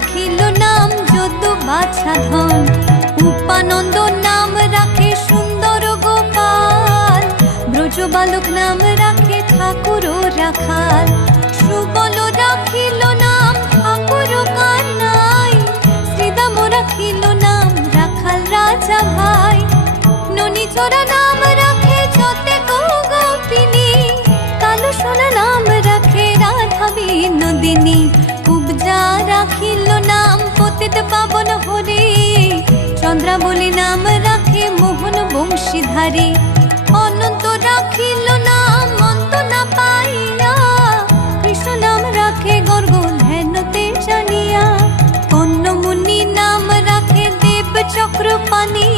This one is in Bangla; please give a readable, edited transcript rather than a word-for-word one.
রাখিল নাম যদু বাছা ধন। উপানন্দ নাম রাখে সুন্দর গোপাল, ব্রজ বালক নাম রাখে ঠাকুর রাখাল। সুবল রাখিল নাম ঠাকুর কানাই, শ্রীদাম রাখিল নাম রাখাল রাজা ভাই। ননীচরা নাম রাখে যতে গোপিনী, কালো সোনা নাম রাখে রাধা বিনোদিনী। কুবজা রাখিল নাম পতিত পাবন হরি, চন্দ্রাবলী নাম রাখে মোহন বংশীধারী। অনন্ত রাখিল নাম অন্ত না পাইয়া, কৃষ্ণ নাম রাখে গর্গ ধ্যানতে জানিয়া। কর্ণমুনি নাম রাখে দেব চক্র পানি,